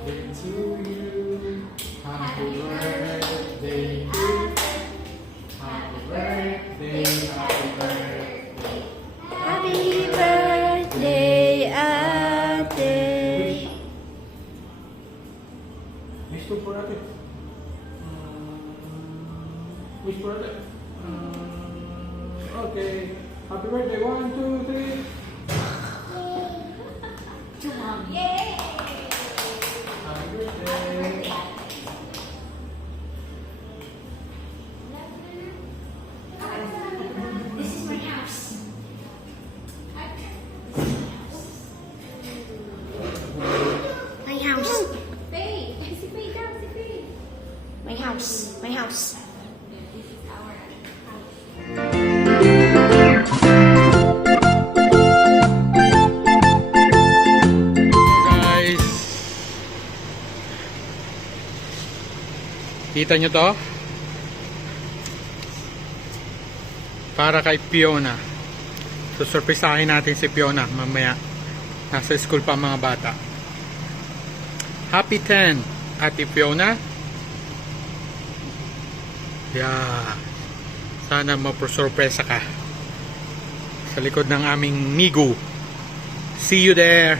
to you. Happy birthday to you. Happy birthday, happy birthday. Happy birthday, ate. Wish to for ate. Wish for ate. Okay. Happy birthday. 1, 2, 3. To mom. Yay! Happy birthday. This is my house. My house. Faye! Si Faye daw, si Faye. My house. My house. This is our house. Guys, kita nyo to? Para kay Fiona. Susurprisahin natin si Fiona mamaya. Nasa school pa ang mga bata. Happy 10, Ate Fiona. Yeah. Sana maprosurpresa ka sa likod ng aming Migu. See you there.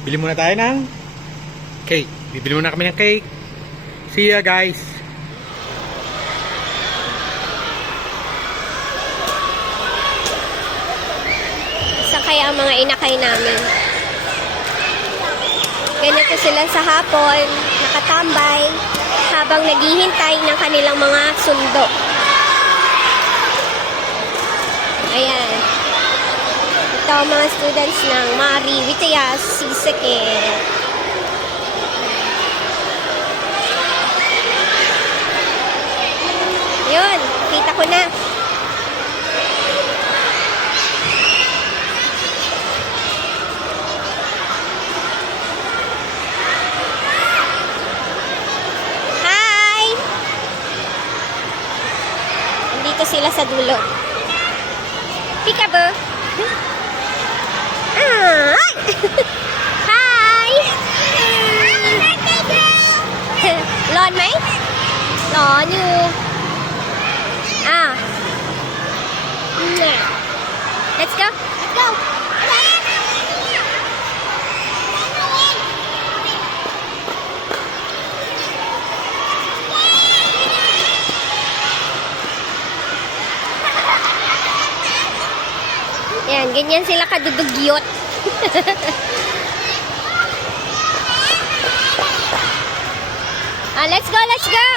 Bili muna tayo ng cake. Bibili muna kami ng cake. See ya, guys. Sa kaya ang mga inakay namin. Ganito sila sa hapon, nakatambay, habang naghihintay ng kanilang mga sundo. Ayan. Ito ang mga students ng Mari Witayas Siseke. Yun, kita ko na. Hi! Nandito sila sa dulo. Peekaboo! Ah! Hi! Lonไหม ร้อนอยู่ Let's go. Let's go. Yan, ganyan sila kadudugyot. Let's go, let's go.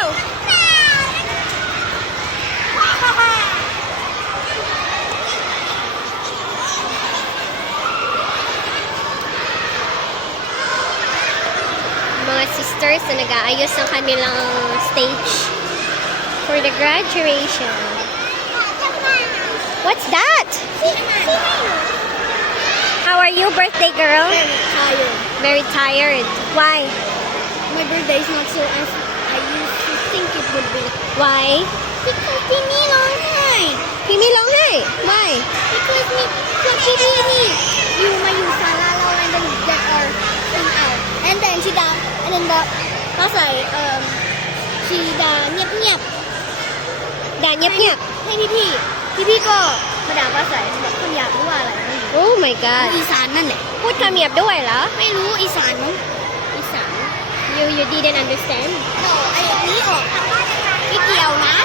Mga sisters na nag-aayos ng kanilang stage for the graduation. What's that? How are you, birthday girl? Tired. Very tired. Why? My birthday is not so as I used to think it would be. Why? Because Timmy long night. Pimi long hai. Why? Because me, Timmy, you salalaw and then get our thing out. And then she down, and then the, Pasay, she down, nyep. ด่าเงียบ ให้พี่ก็มาด่าป้าใสบอกคำหยาบหรือว่าอะไรไม่รู้ ๆ Oh my god อีสานนั่นแหละ พูดคำหยาบด้วยเหรอ ไม่รู้อีสาน You didn't understand โนไอ้นี้ออกไม่เกี่ยวนะ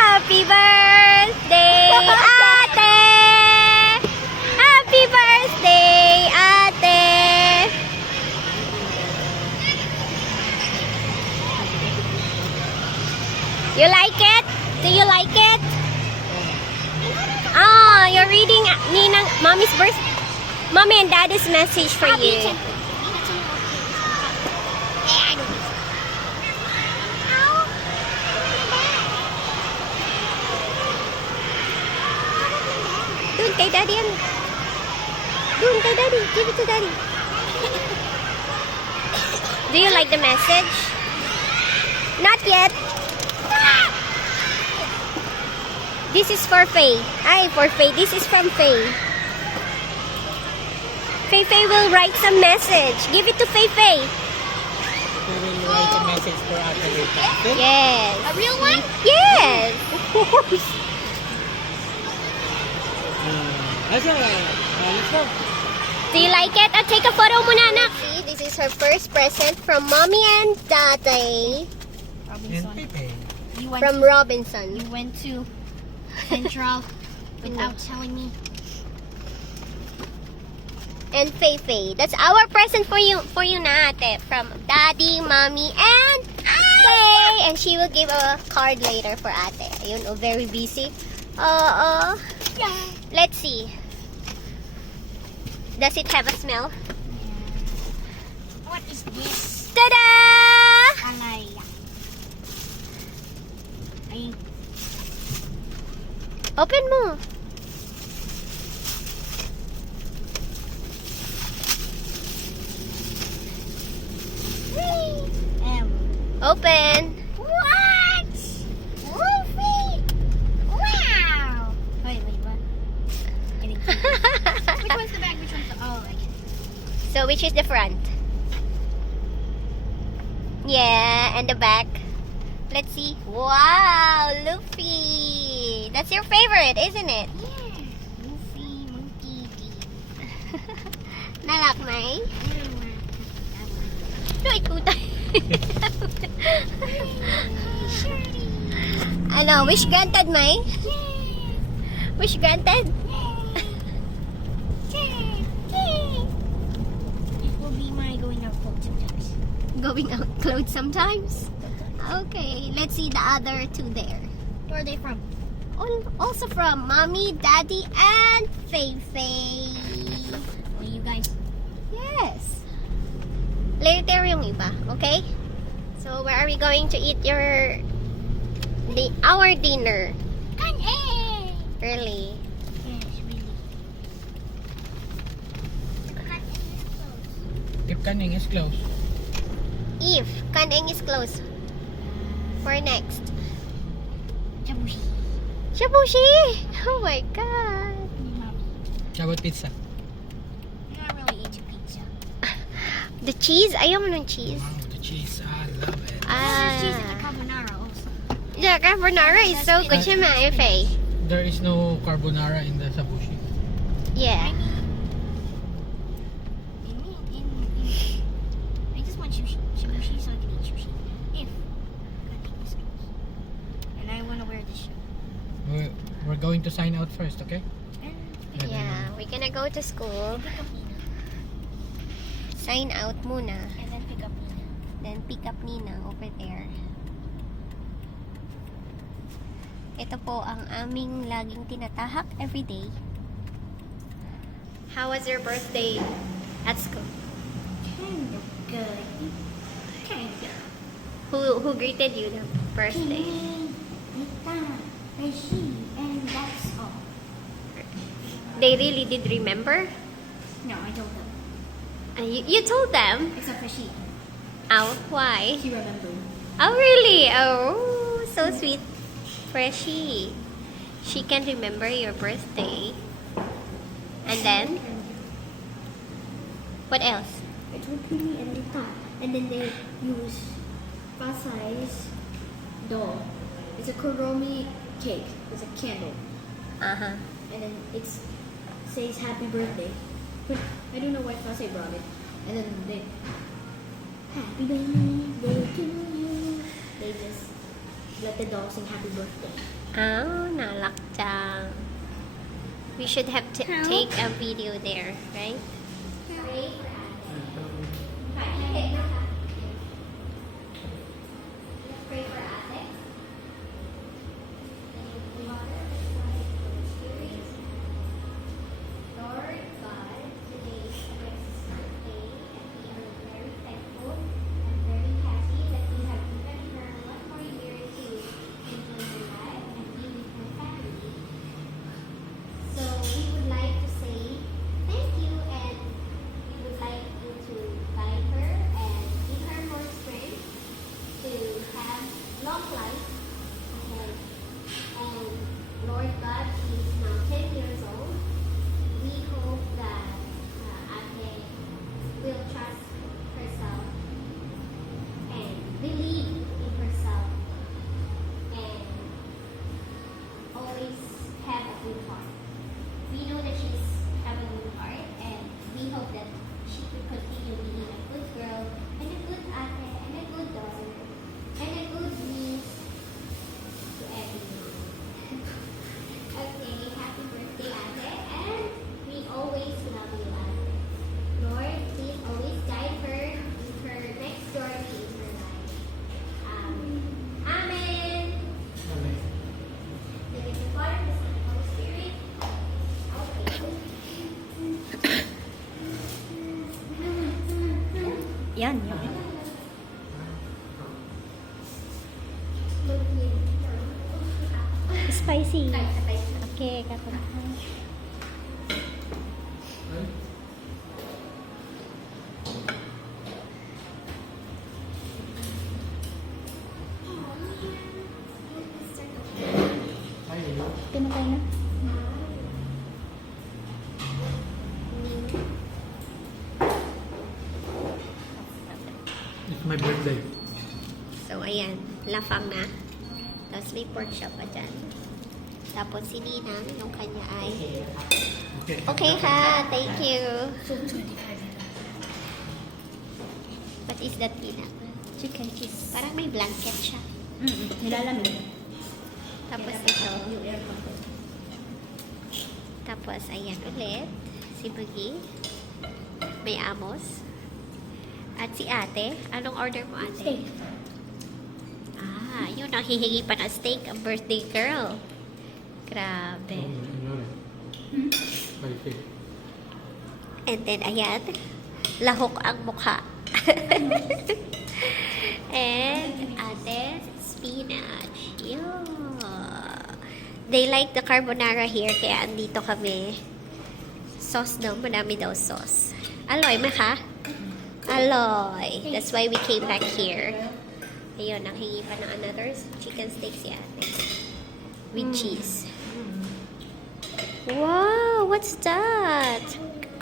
Happy birthday, ate! Happy birthday, ate! You like it? Do you like it? Oh, you're reading Ninang, Mommy's birth, Mommy and Daddy's message for you. kay daddy yan. Doon kay daddy. Give it to daddy. Do you like the message? Not yet. This is for Faye. Ay, for Faye. This is from Faye. Faye will write some message. Give it to Faye. We will write a message for Ate later. Okay? Yes. A real one? Yes. Of course. Let's go. Do you like it? Take a photo muna, anak. See, this is her first present from mommy and daddy. And Pepe. You went From Robinson. you went to Central without telling me. And Faye. That's our present for you na ate. From daddy, mommy, and Faye. And she will give a card later for ate. Ayun, oh, very busy. Yeah. Let's see. Does it have a smell? What is this? Ta-da! Alay. Ay, Open mo. Open. What? Wolfie! Wow! Wait, what? Which one's the back? Which one's the... Oh, I get it. So, which is the front? Yeah, and the back. Let's see. Wow, Luffy. That's your favorite, isn't it? Yeah. Wolfie, monkey, Nalak may? I No, ikaw tayo. Ano, wish granted, May? Wish granted? It will be my going out clothes sometimes. Going out clothes sometimes? Okay, let's see the other two there. Where are they from? Also from Mommy, Daddy, and Faye. Well, you guys. Yes. Later yung iba, okay? So, where are we going to eat our dinner? Kan-eh! Early. Yes, really. If Kaning is close. If Kaneng is closed. For next. Jabushi. Shabushi! Oh my God. How about pizza? I'm not really into pizza. The cheese? Ayaw mo ng cheese? Wow, the cheese. I love it. There's cheese in the carbonara also. Yeah, carbonara is so good. Siya ma, Faye. There is no carbonara in the sabushi. Yeah. I just want sushi so I can eat sushi. If Kan-eh is close. And I want to wear this shirt. We're going to sign out first, okay? And Yeah, we're gonna go to school. pick up Nina. Sign out muna. And then pick up Nina. Then pick up Nina over there. Ito po ang aming laging tinatahak everyday. How was your birthday at school? Kind of good. Kind of. Who greeted you the first day? Nita, Rishi, and that's all. They really did remember? No, I told them. You told them? Except for she. Oh, why? She remembered. Oh, really? Oh, so sweet. Freshie. She can remember your birthday. And then? What else? I told Pili and Nita. And then they use Fasai's doll. It's a Kuromi cake. It's a candle. Uh-huh. And then it says happy birthday. But I don't know why Fasai brought it. And then they, happy birthday to you. They just let the doll sing happy birthday. Oh, nalakjang. We should have How? take a video there, right? So we would like Yan, yan. Spicy. Okay, kapag. Pinatay na. It's my birthday. So, ayan. Lafang na. Tapos may pork chop pa dyan. Tapos si Ninang, yung kanya ay... Okay ha, thank you. So, 25. What is that, Ninang? Chicken cheese. Parang may blanket siya. Nilalamig. Tapos ito. Yung aircon ko. Tapos, ayan ulit. Si Magi. May amos. At si ate. Anong order mo, ate? Steak. Ah, yun ang hihingi pa ng steak. Ang birthday girl. Grabe. Spicy. And then, ayan. Lahok ang mukha. And, ate, spinach. Yeah. They like the carbonara here, kaya andito kami. Sauce daw, madami daw sauce. Aloy, ka? Aloy. That's why we came back here. Ayun, nanghingi pa ng another chicken steak si ate. With cheese. Wow, what's that?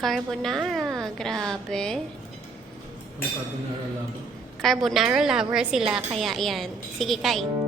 Carbonara. Grabe. Ang carbonara lang. Carbonara lover sila, kaya yan. Sige, kain.